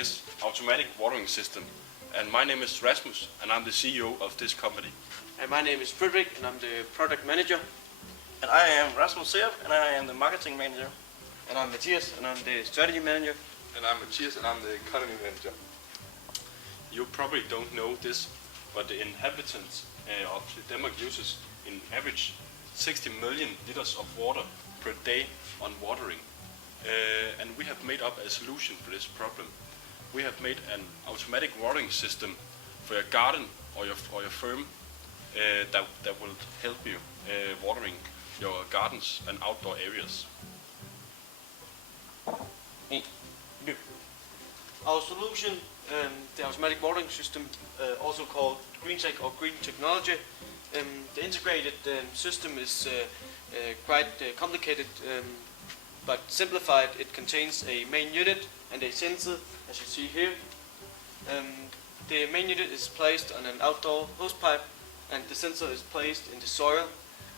ABS automatic watering system. And my name is Rasmus, and I'm the CEO of this company. And my name is Fredrik, and I'm the product manager. And I am Rasmus Serup, and I am the marketing manager. And I'm Matthias, and I'm the strategy manager. And I'm Matthias, and I'm the economy manager. You probably don't know this, but the inhabitants of Denmark uses in average 60 million liters of water per day on watering. And we have made up a solution for this problem. We have made an automatic watering system for your garden or your farm that will help you watering your gardens and outdoor areas. Our solution, the automatic watering system, also called GreenTech or green technology, the integrated system is quite complicated, but simplified. It contains a main unit and a sensor, as you see here. The main unit is placed on an outdoor hosepipe, and the sensor is placed in the soil.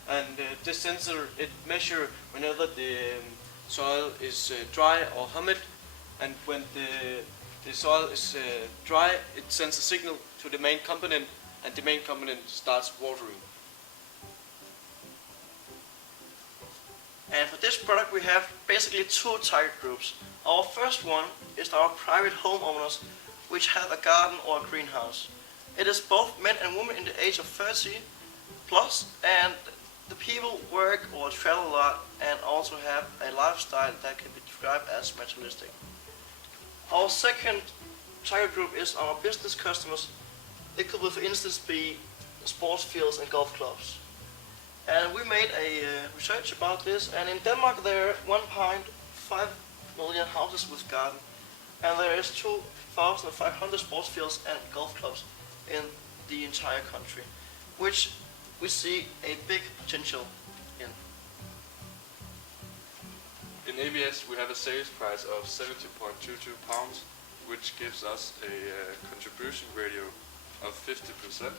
And this sensor, it measures whenever the soil is dry or humid, and when the soil is dry, it sends a signal to the main component, and the main component starts watering. And for this product we have basically two target groups. Our first one is our private homeowners which have a garden or a greenhouse. It is both men and women in the age of 30 plus, and the people work or travel a lot and also have a lifestyle that can be described as materialistic. Our second target group is our business customers. It could, for instance, be sports fields and golf clubs. And we made a research about this, and in Denmark there are 1.5 million houses with garden, and there is 2,500 sports fields and golf clubs in the entire country, which we see a big potential in. In ABS we have a sales price of 70.22 pounds, which gives us a contribution ratio of 50%.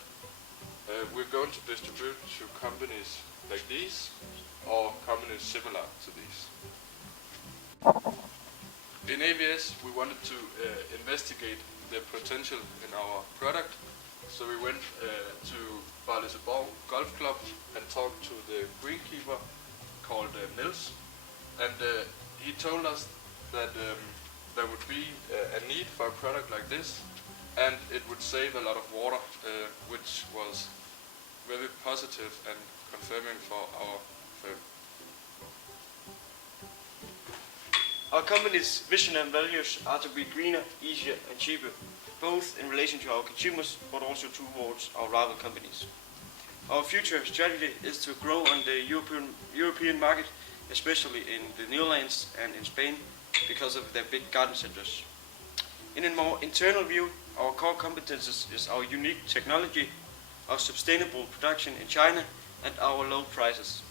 We're going to distribute to companies like these or companies similar to these. In ABS we wanted to investigate the potential in our product, so we went to Vejle Golf Club and talked to the greenkeeper called Niels, and he told us that there would be a need for a product like this, and it would save a lot of water, which was very positive and confirming for our firm. Our company's vision and values are to be greener, easier and cheaper, both in relation to our consumers but also towards our rival companies. Our future strategy is to grow on the European market, especially in the Netherlands and in Spain, because of their big garden centers. In a more internal view, our core competences is our unique technology, our sustainable production in China, and our low prices.